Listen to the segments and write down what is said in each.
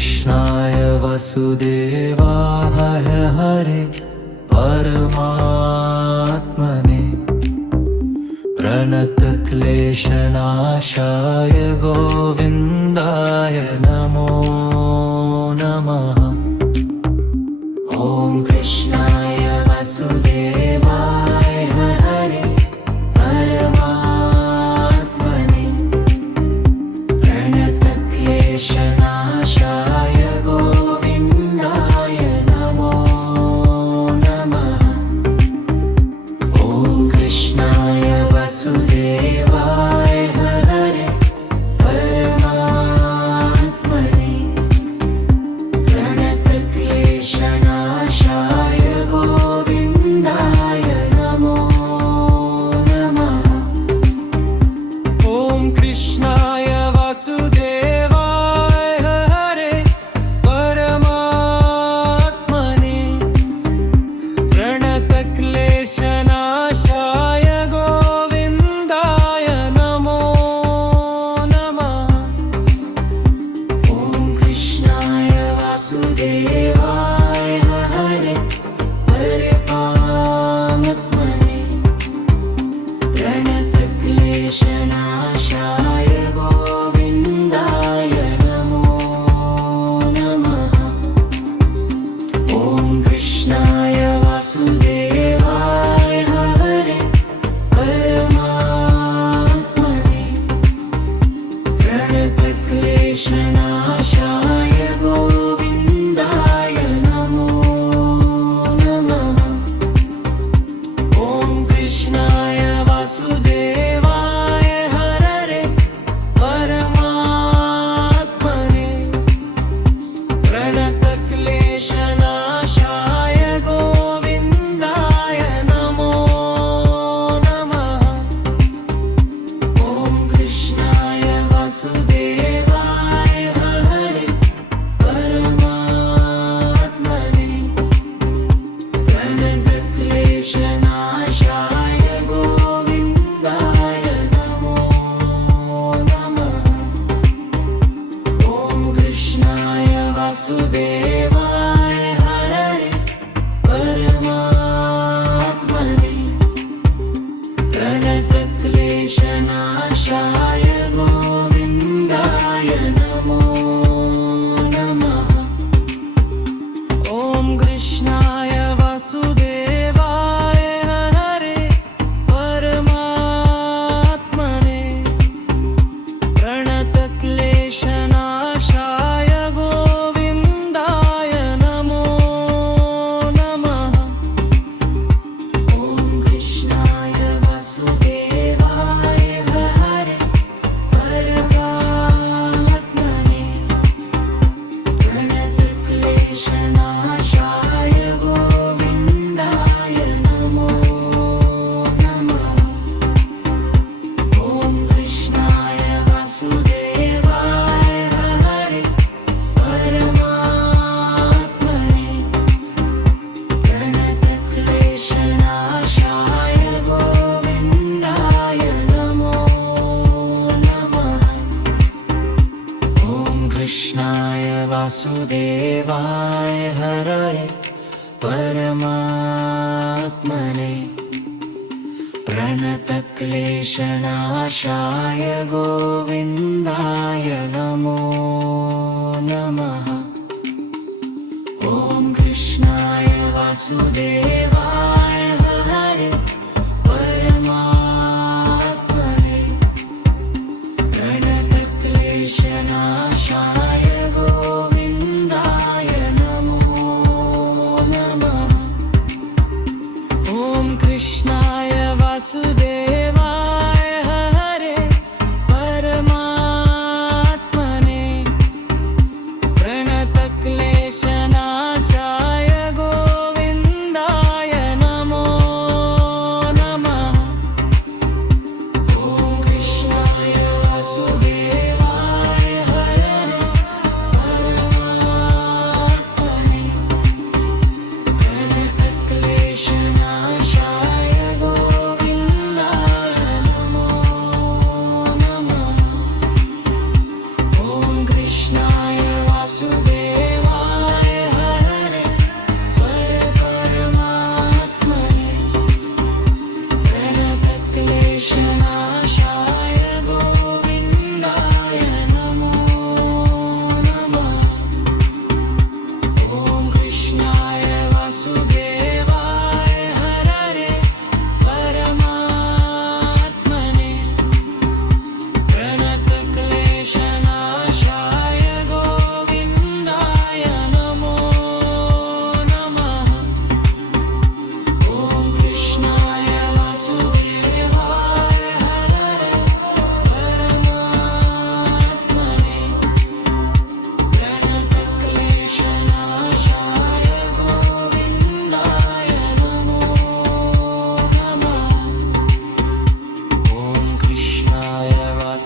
कृष्णाय वासुदेवाय हरे परमात्मने प्रणतक्लेशनाशाय गोविन्दाय नमो नमः। ॐ कृष्णाय वासुदेवाय हरे परमात्मने प्रणतक्लेशनाशाय गोविन्दाय नमो नमः। ॐ कृष्णाय वासुदेवाय हरे परमात्मने प्रणतक्लेशनाशाय गोविन्दाय नमो नमः। ॐ कृष्णाय वासुदेवाय हरे परमात्मने प्रणतक्लेशनाशाय गोविन्दाय नमो नमः। ॐ कृष्णाय वासुदेवाय हरे परमात्मने प्रणतक्लेशनाशाय गोविन्दाय नमो नमः। ॐ कृष्णाय वासुदेवाय हरे परमात्मने प्रणतक्लेशनाशाय गोविन्दाय नमो नमः। ॐ कृष्णाय वासुदेवाय हरे परमात्मने प्रणतक्लेशनाशाय गोविन्दाय नमो नमः। ॐ कृष्णाय वासुदेवाय हरे परमात्मने प्रणतक्लेशनाशाय गोविन्दाय नमो नमः। ॐ कृष्णाय वासुदेवाय हरे परमात्मने प्रणतक्लेशनाशाय गोविन्दाय नमो नमः। ॐ कृष्णाय वासुदेवाय हरे परमात्मने प्रणतक्लेशनाशाय गोविन्दाय नमो नमः। ॐ कृष्णाय वासुदेवाय हरे परमात्मने प्रणतक्लेशनाशाय गोविन्दाय नमो नमः। ॐ कृष्णाय वासुदेवाय हरे परमात्मने प्रणतक्लेशनाशाय गोविन्दाय नमो नमः। ॐ कृष्णाय वासुदेवाय हरे परमात्मने प्रणतक्लेशनाशाय गोविन्दाय नमो नमः। ॐ कृष्णाय वासुदेवाय हरे परमात्मने प्रणतक्लेशनाशाय गोविन्दाय नमो नमः। ॐ कृष्णाय वासुदेवाय हरे परमात्मने प्रणतक्लेशनाशाय गोविन्दाय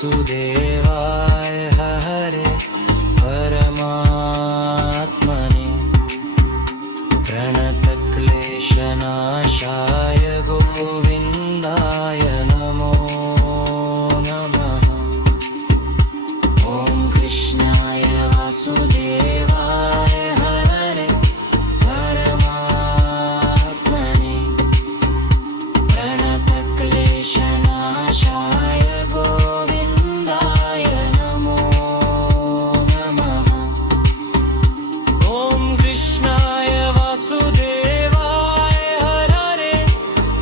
वासुदेवाय हरे परमात्मने प्रणतक्लेशनाशाय गोविन्दाय नमो नमः। ॐ कृष्णाय वासुदेवाय हरे परमात्मने प्रणतक्लेशनाशाय गोविन्दाय नमो नमः। ॐ कृष्णाय वासुदेवाय हरे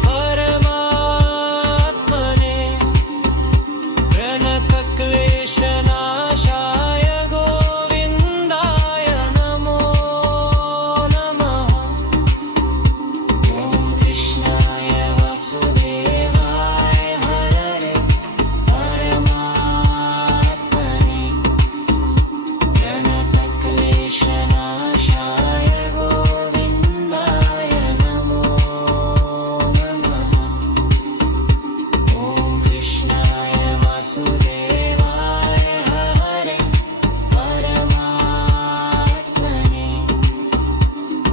परमात्मने प्रणतक्लेशनाशाय गोविन्दाय नमो नमः। ॐ कृष्णाय वासुदेवाय हरे परमात्मने प्रणतक्लेशनाशाय गोविन्दाय नमो नमः। ॐ कृष्णाय वासुदेवाय हरे परमात्मने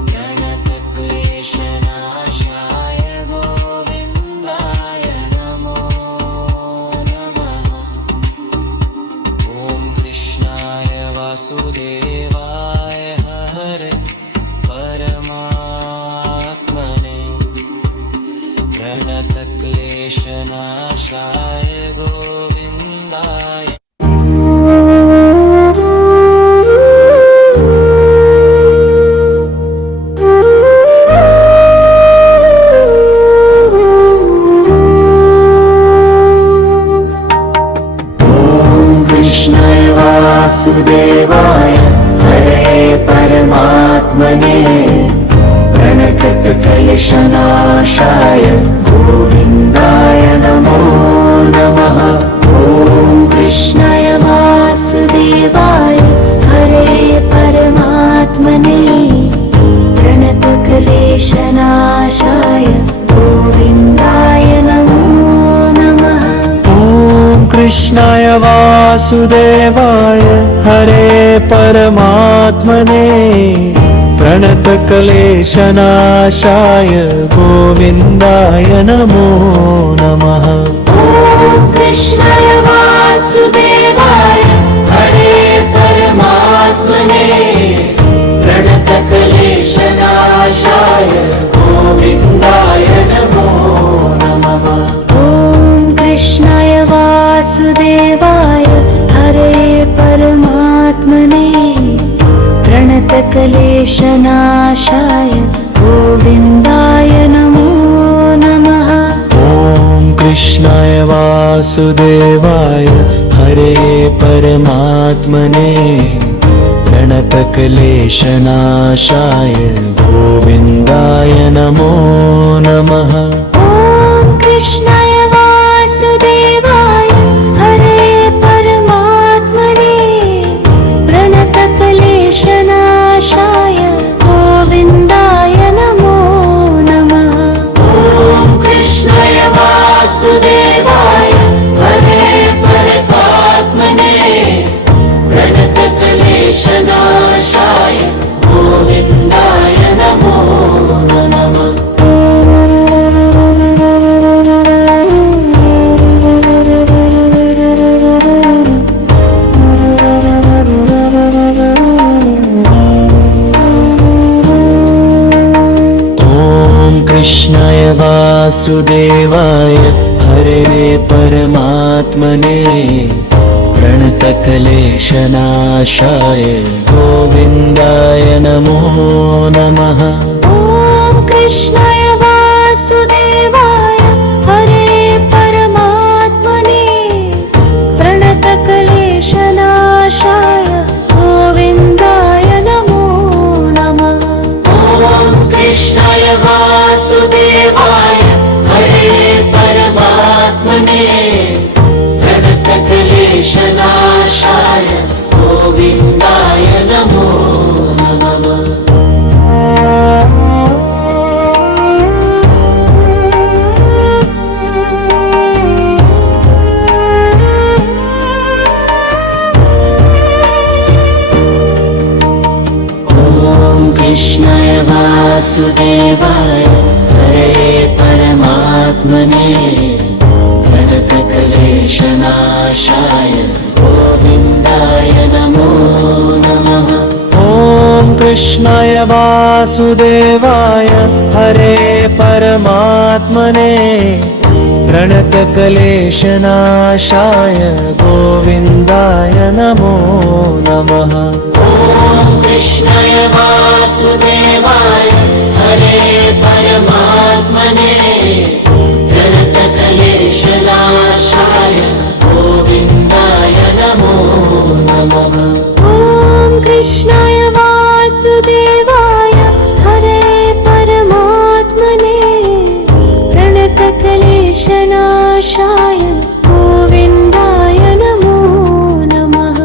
प्रणतक्लेशनाशाय गोविन्दाय नमो नमः। ॐ कृष्णाय वासुदेवाय हरे परमात्मने प्रणतक्लेशनाशाय गोविन्दाय कृष्णाय वासुदेवाय हरे परमात्मने प्रणतक्लेशनाशाय गोविन्दाय नमो नमः। ॐ कृष्णाय वासुदेवाय हरे परमात्मने प्रणतक्लेशनाशाय गोविन्दाय नमो नमः। ॐ कृष्णाय वासुदेवाय हरे परमात्मने प्रणतक्लेशनाशाय गोविन्दाय नमो नमः। ॐ कृष्णाय वासुदेवाय हरे परमात्मने प्रणतक्लेशनाशाय गोविन्दाय नमो नमः। ॐ कृष्णाय वासुदेवाय हरे परमात्मने प्रणतक्लेशनाशाय गोविन्दाय नमो नमः। ॐ कृष्णाय वासुदेवाय हरे परमात्मने प्रणतक्लेशनाशाय गोविन्दाय नमो नमः। ॐ कृष्णाय वासुदेवाय हरे परमात्मने प्रणतक्लेशनाशाय गोविन्दाय नमो नमः। ॐ कृष्णाय वासुदेवाय हरे परमात्मने प्रणतक्लेशनाशाय गोविन्दाय नमो नमः। कृष्णाय वासुदेवाय हरे परमात्मने प्रणतक्लेशनाशाय गोविन्दाय नमो नमः। ॐ कृष्णाय वासुदेवाय हरे परमात्मने प्रणतक्लेशनाशाय गोविन्दाय नमो नमः। ॐ कृष्णाय वासुदेवाय हरे परमात्मने प्रणतक्लेशनाशाय गोविन्दाय नमो नमः। वासुदेवाय हरे परमात्मने प्रणतक्लेशनाशाय गोविन्दाय नमो नमः। ॐ कृष्णाय वासुदेवाय हरे परमात्मने प्रणतक्लेशनाशाय गोविन्दाय नमो नमः। ॐ कृष्णाय वासुदेवाय हरे परमात्मने प्रणतक्लेशनाशाय गोविन्दाय नमो नमः। ॐ कृष्णाय वासुदेवाय हरे परमात्मने प्रणतक्लेशनाशाय गोविन्दाय नमो नमः।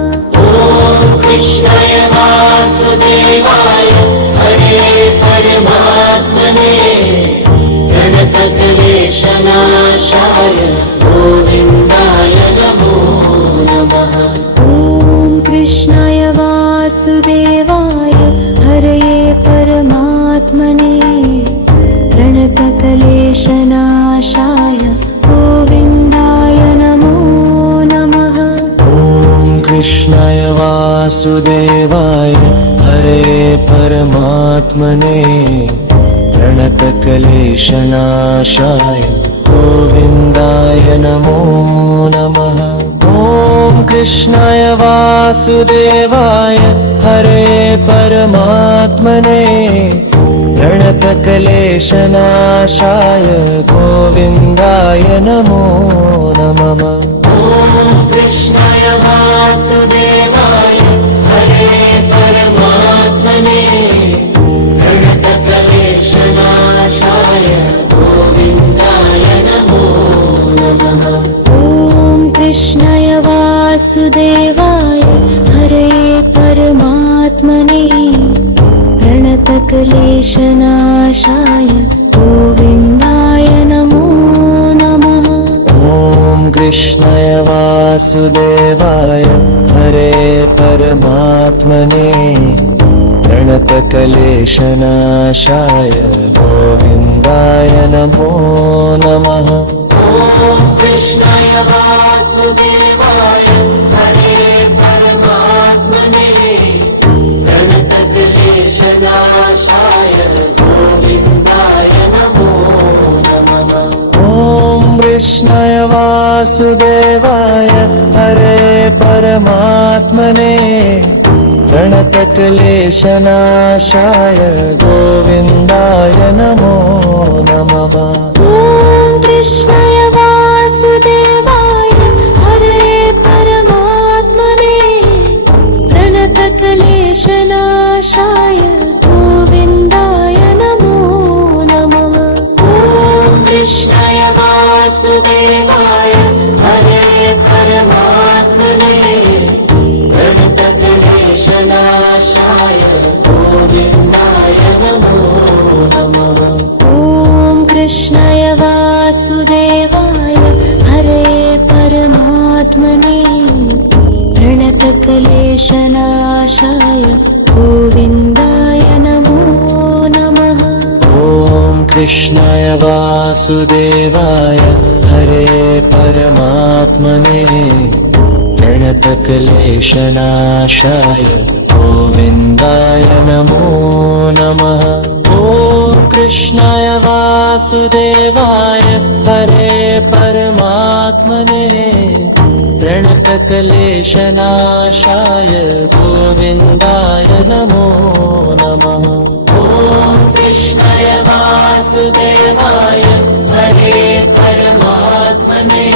ॐ कृष्णाय वासुदेवाय हरे परमात्मने प्रणतक्लेशनाशाय गोविन्दाय नमो नमः। ॐ कृष्णाय वासुदेवाय हरे परमात्मने प्रणतक्लेशनाशाय गोविन्दाय नमो नमः। ॐ कृष्णाय वासुदेवाय हरे परमात्मने प्रणतक्लेशनाशाय गोविन्दाय नमो नमः। ॐ कृष्णाय वासुदेवाय हरे परमात्मने प्रणतक्लेशनाशाय गोविन्दाय नमो नमः। ॐ कृष्णाय वासुदेवाय हरे परमात्मने प्रणतक्लेशनाशाय गोविन्दाय नमो नमः। ॐ कृष्णाय वासुदेवाय हरे परमात्मने प्रणतक्लेशनाशाय गोविन्दाय नमो नमः। ॐ कृष्णाय वासुदेवाय हरे परमात्मने प्रणतक्लेशनाशाय गोविन्दाय नमो नमः। ॐ कृष्णाय वासुदेवाय हरे परमात्मने प्रणतक्लेशनाशाय गोविन्दाय नमो नमः। ॐ कृष्णाय वासुदेवाय हरे परमात्मने प्रणतक्लेशनाशाय गोविन्दाय नमो नमः। ॐ कृष्णाय वासुदेवाय हरे परमात्मने प्रणतक्लेशनाशाय गोविन्दाय नमो नमः। ॐ कृष्णाय वासुदेवाय हरे परमात्मने प्रणतक्लेशनाशाय गोविन्दाय नमो नमः। ॐ कृष्णाय वासुदेवाय हरे परमात्मने प्रणतक्लेशनाशाय गोविन्दाय नमो नमः। ॐ कृष्णाय वासुदेवाय हरे परमात्मने प्रणतक्लेशनाशाय गोविन्दाय नमो नमः। ॐ कृष्णाय वासुदेवाय हरे परमात्मने प्रणतक्लेशनाशाय गोविन्दाय नमो नमः। ॐ कृष्णाय वासुदेवाय हरे परमात्मने